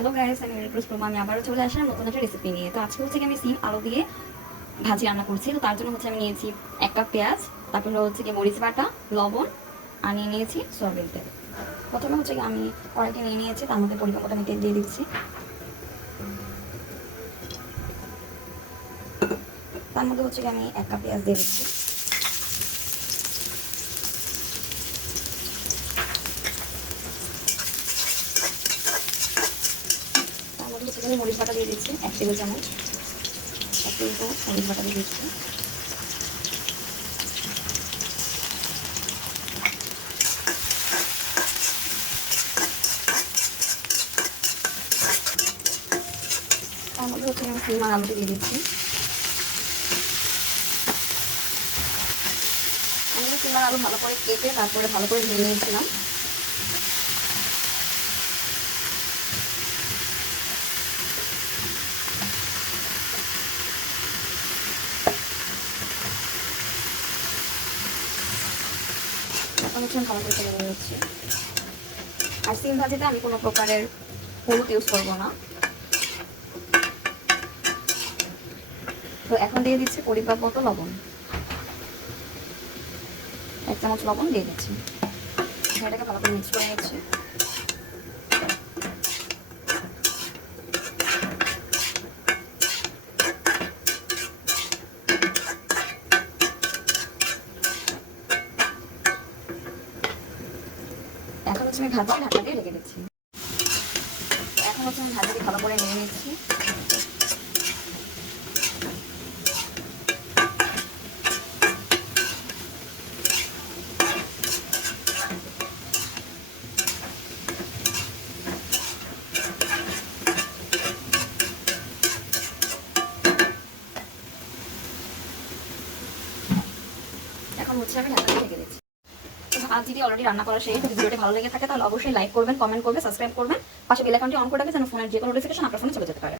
Hello guys, আমি রিক্রুজ প্রমা। আমি আবারও চলে আসলাম নতুন একটা রেসিপি নিয়ে। তো আজকে হচ্ছে কি আমি সিম আলু দিয়ে ভাজি রান্না করছি। তো তার জন্য হচ্ছে আমি নিয়েছি 1 কাপ পেঁয়াজ, তারপরে হচ্ছে কি মরিচ বাটা, লবণ আর নিয়ে নিয়েছি সয়াবিন তেল। প্রথমে হচ্ছে কি আমি কড়াইতে নিয়ে নিয়েছি, তার মধ্যে পরিমাণ মতো আমি তেল দিয়ে দিচ্ছি। তার মধ্যে হচ্ছে কি আমি 1 কাপ পেঁয়াজ দিয়ে দিচ্ছি। তার মধ্যে হচ্ছে কি আমি মরিচ বাটা দিয়ে দিচ্ছি 1 টেবিল চামচ। 1 টেবিল চামচ মরিচ বাটা দিয়ে দিচ্ছি। তার মধ্যে হচ্ছে আমি সিম আর আলুটা দিয়ে দিচ্ছি। আমি সিম আর আলু ভালো করে কেটে তারপরে ভালো করে ধুয়ে নিয়েছিলাম। এখন হচ্ছে ভালো করে তেলে নিয়ে নিচ্ছি। আর সিম ভাজিতে আমি কোনো প্রকারের হলুদ ইউজ করবো না। তো এখন দিয়ে দিচ্ছি পরিমাপ মতো লবণ। 1 চামচ লবণ দিয়ে দিচ্ছি। এটাকে ভালো করে মিক্স করে নিচ্ছি। এখন হচ্ছে আমি ভাজি ঢাকা দিয়ে রেখে দিচ্ছি। এখন হচ্ছে আমি ভাজিটি ভালো করে নিয়ে নিচ্ছি। এখন হচ্ছে আমি ঢাকা দিয়ে রেখে দিচ্ছি। ভাজিটি অলরেডি রান্না করা শেষ। যদি ভিডিওটি ভালো লেগে থাকে তাহলে অবশ্যই লাইক করবেন, কমেন্ট করবেন, সাবস্ক্রাইব করবেন, পাশে বেল আইকনটি অন করে রাখবেন যেন ফোনের যে কোনো নোটিফিকেশন আপনার ফোনে চলে যেতে পারে।